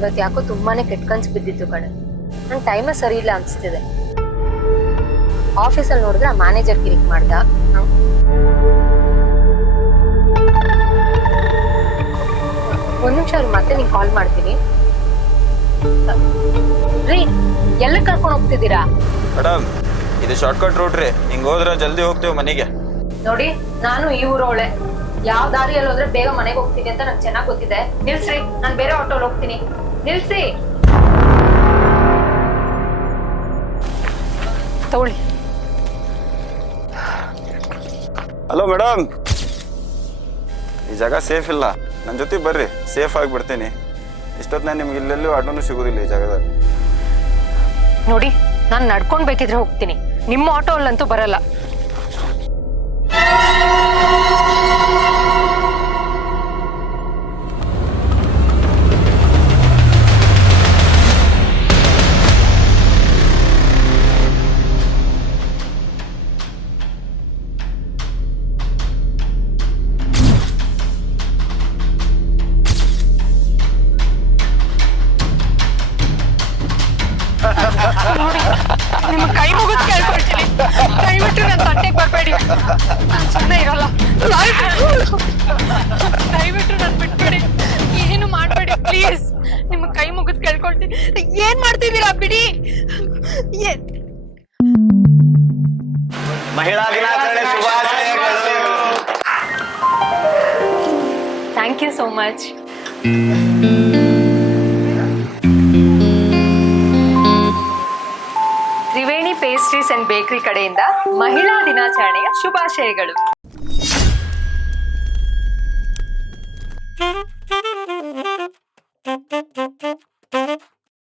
ಇವತ್ತು ಯಾಕೋ ತುಂಬಾನೇ ಕೆಟ್ಟ ಕನ್ಸು ಬಿದ್ದಿತ್ತು ಕಣೆ. ನನ್ನ ಟೈಮೇ ಸರಿ ಇಲ್ಲ ಅನ್ಸ್ತಿದೆ. ಆಫೀಸಲ್ಲಿ ನೋಡಿದ್ರೆ ಆ ಮ್ಯಾನೇಜರ್ ಕಿರಿಕ್ ಮಾಡ್ದ. ಒಂದ್ ನಿಮಿಷ ಮತ್ತೆ ನಿಂಗೆ ಕಾಲ್ ಮಾಡ್ತೀನಿ. ರೀ, ಎಲ್ಲ ಕರ್ಕೊಂಡು ಹೋಗ್ತಿದ್ದೀರಾ? ಮೇಡಮ್, ಇದು ಶಾರ್ಟ್ಕಟ್ ರೂಟ್ ರೀ. ಹಿಂಗ್ ಹೋದ್ರೆ ಜಲ್ದಿ ಹೋಗ್ತೇವೆ ಮನೆಗೆ. ನೋಡಿ, ನಾನು ಈ ಊರವಳೆ. ಯಾವ ದಾರಿಯಲ್ಲಿ ಹೋದ್ರೆ ಬೇಗ ಮನೆಗೆ ಹೋಗ್ತೀನಿ ಅಂತ ನಂಗೆ ಚೆನ್ನಾಗಿ ಗೊತ್ತಿದೆ. ನಿಲ್ಸ್ರಿ, ನಾನು ಬೇರೆ ಆಟೋಲ್ಲಿ ಹೋಗ್ತೀನಿ. ನಿಲ್ಸಿ. ತಗೊಳ್ಳಿ. ಹಲೋ ಮೇಡಮ್, ಈ ಜಾಗ ಸೇಫ್ ಇಲ್ಲ. ನನ್ನ ಜೊತೆ ಬರ್ರಿ, ಸೇಫ್ ಆಗಿ ಬಿಡ್ತೀನಿ. ಇಷ್ಟೊತ್ತು ನಾನು ನಿಮ್ಗೆ ಇಲ್ಲೆಲ್ಲೂ ಆಟೋನು ಸಿಗೋದಿಲ್ಲ ಈ ಜಾಗದಾಗ. ನೋಡಿ, ನಾನು ನಡ್ಕೊಂಡ್ ಬೇಕಿದ್ರೆ ಹೋಗ್ತೀನಿ. ನಿಮ್ಮ ಆಟೋ ಅಲ್ಲಂತೂ ಬರಲ್ಲ. ನೋಡಿ, ನಿಮ್ಮ ಕೈ ಮುಗಿದು ಕೇಳ್ಕೊಳ್ತೀನಿ. ದಯವಿಟ್ಟು ನನ್ನ ತಂಟೆಗೆ ಬರಬೇಡಿ. ಸುಮ್ಮನೆ ಇರಲ್ಲ. ದಯವಿಟ್ಟು ನನ್ನ ಬಿಟ್ಬಿಡಿ. ಏನು ಮಾಡಬೇಡಿ ಪ್ಲೀಸ್. ನಿಮ್ಮ ಕೈ ಮುಗಿದು ಕೇಳ್ಕೊಳ್ತೀನಿ. ಏನ್ ಮಾಡ್ತಿದ್ದೀರಾ? ಬಿಡಿ. ಮಹಿಳಾ ದಿನಾಚರಣೆ ಶುಭಾಶಯಗಳು. Thank you so much. Triveni pastries and bakery ಕಡೆಯಿಂದ ಮಹಿಳಾ ದಿನಾಚರಣೆಯ ಶುಭಾಶಯಗಳು.